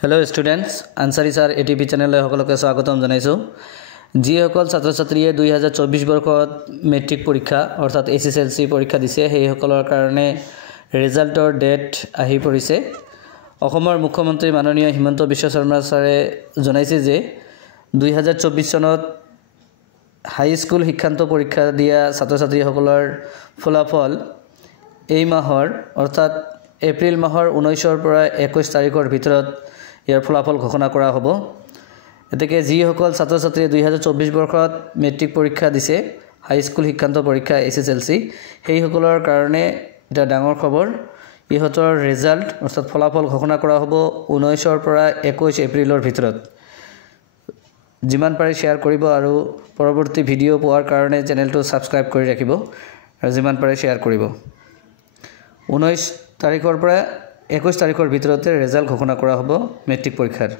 hello students आनसारी सार ATP channel सकलोके स्वागतम जानाइছো যিসকল ছাত্ৰ ছাত্ৰীয়ে 2024 বৰ্ষত মেট্ৰিক পৰীক্ষা অৰ্থাৎ এছএছএলসি পৰীক্ষা দিছে সেই সকলৰ কাৰণে ৰিজাল্টৰ ডেট আহি পৰিছে অসমৰ মুখ্যমন্ত্ৰী মাননীয় হিমন্ত বিশ্ব শৰ্মা ছাৰে জনাইছে যে 2024 চনত হাই স্কুল শিক্ষান্ত পৰীক্ষা দিয়া ছাত্ৰ ছাত্ৰীসকলৰ ফলাফল এই মাহৰ অৰ্থাৎ এপ্ৰিল মাহৰ 19 ৰ পৰা 21 তাৰিখৰ ভিতৰত ইয়াৰ ফলাফল ঘোষণা কৰা হ'ব এতেকে যিসকল ছাত্ৰ ছাত্ৰী 2024 বৰ্ষত মেট্ৰিক পৰীক্ষা দিছে হাই স্কুল শিক্ষান্ত পৰীক্ষা এছএছএলসি সেই সকলৰ কাৰণে এটা ডাঙৰ খবৰ ইহতৰ ৰিজাল্ট অৰ্থাৎ ফলাফল ঘোষণা কৰা হ'ব 19 ৰ পৰা 21 এপ্ৰিলৰ ভিতৰত যিমান পাৰে শেয়াৰ কৰিব আৰু পৰৱৰ্তী ভিডিঅ পোৱাৰ কাৰণে চেনেলটো সাবস্ক্ৰাইব কৰি ৰাখিব আৰু যিমান পাৰে শেয়াৰ কৰিব 19 তাৰিখৰ পৰা 21 তাৰিখৰ ভিতৰতে ৰিজাল্ট ঘোষণা কৰা হ'ব মেট্ৰিক পৰীক্ষাৰ